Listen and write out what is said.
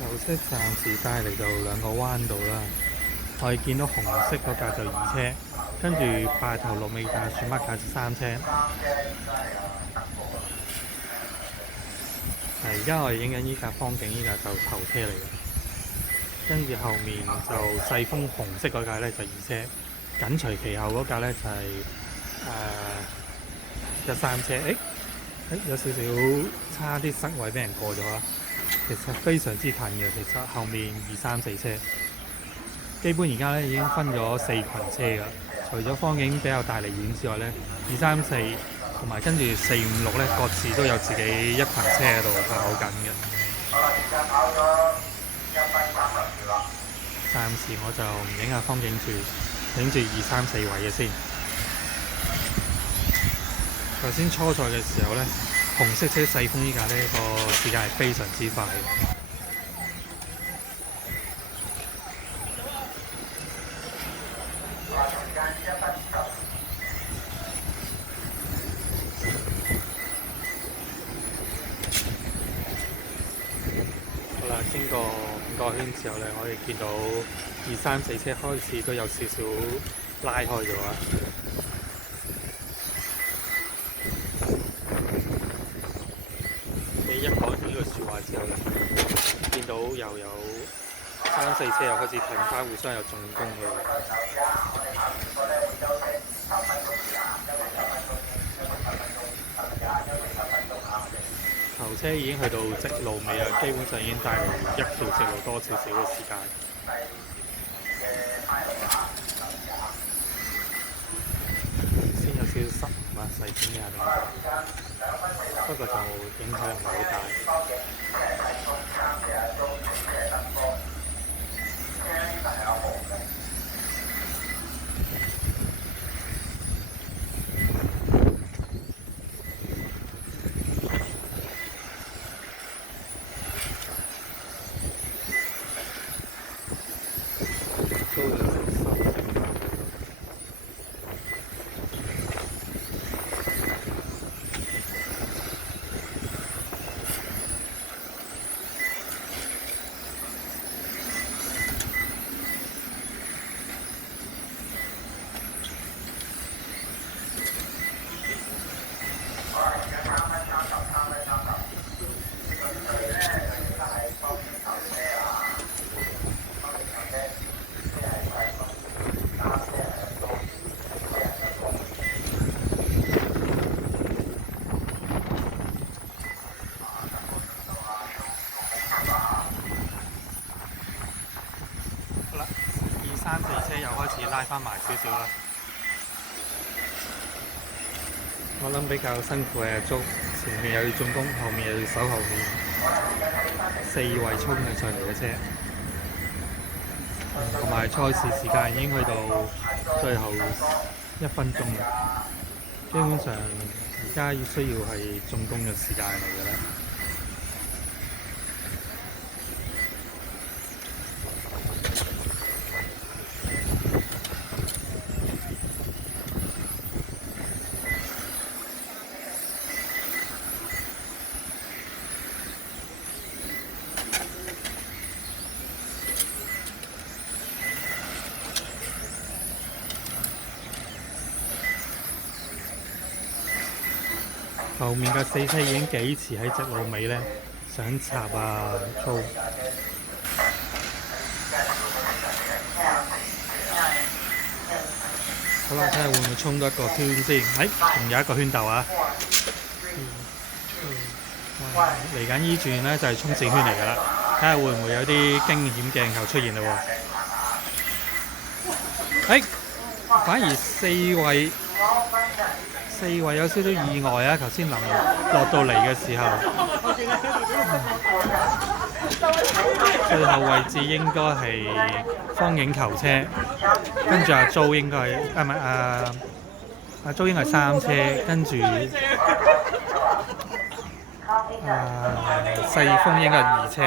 油車暫時帶嚟到兩個彎道啦，我哋見到紅色嗰架就二車，跟住八頭六尾架雪乜架就三車。而家我哋影緊依架方景，依架就頭車嚟嘅，跟住後面就細風紅色嗰架咧就二車，緊隨其後嗰架咧就係一三車。有少少差啲塞位俾人過咗啦。其實非常之近嘅，其實後面二三四車，基本而家咧已經分咗4群車㗎。除咗方景比較大離遠之外咧，二三四同埋跟住4、5、6咧，各自都有自己一群車喺度跑緊嘅。暫時我就唔影下方景住，影住2、3、4位嘅先。頭先初賽嘅時候咧，紅色車細風依架呢個時間係非常之快。好啦，經過5個圈之後咧，我哋見到2、3、4車開始都有少少拉開咗啦。一講完呢個説話之後咧，見到又有3、4車又開始停翻，互相有進攻嘅。頭車已經去到直路尾啦，基本上已經帶嚟一條直路多少少嘅時間。先有少少失誤啊，細點下定。不過就影響唔係好大。3、4車又開始拉翻埋少少啦。我諗比較辛苦嘅係捉前面又要進攻，後面又要守後面4位衝嘅上嚟嘅車。同埋賽事時間已經去到最後1分鐘啦，基本上而家需要係進攻嘅時間嚟嘅啦。後面嘅4車已經幾遲喺直路尾咧，想插啊粗。好啦，睇下會唔會衝多一個圈先。仲有一個圈鬥啊！嚟緊依轉咧就係衝4圈嚟㗎啦，睇下會唔會有啲驚險鏡頭出現嘞喎！反而4位有少少意外啊！頭先臨落到嚟嘅時候，最後位置應該係方影球車，跟住阿租應該係唔係阿租應該係3車，跟住細風應該係2車。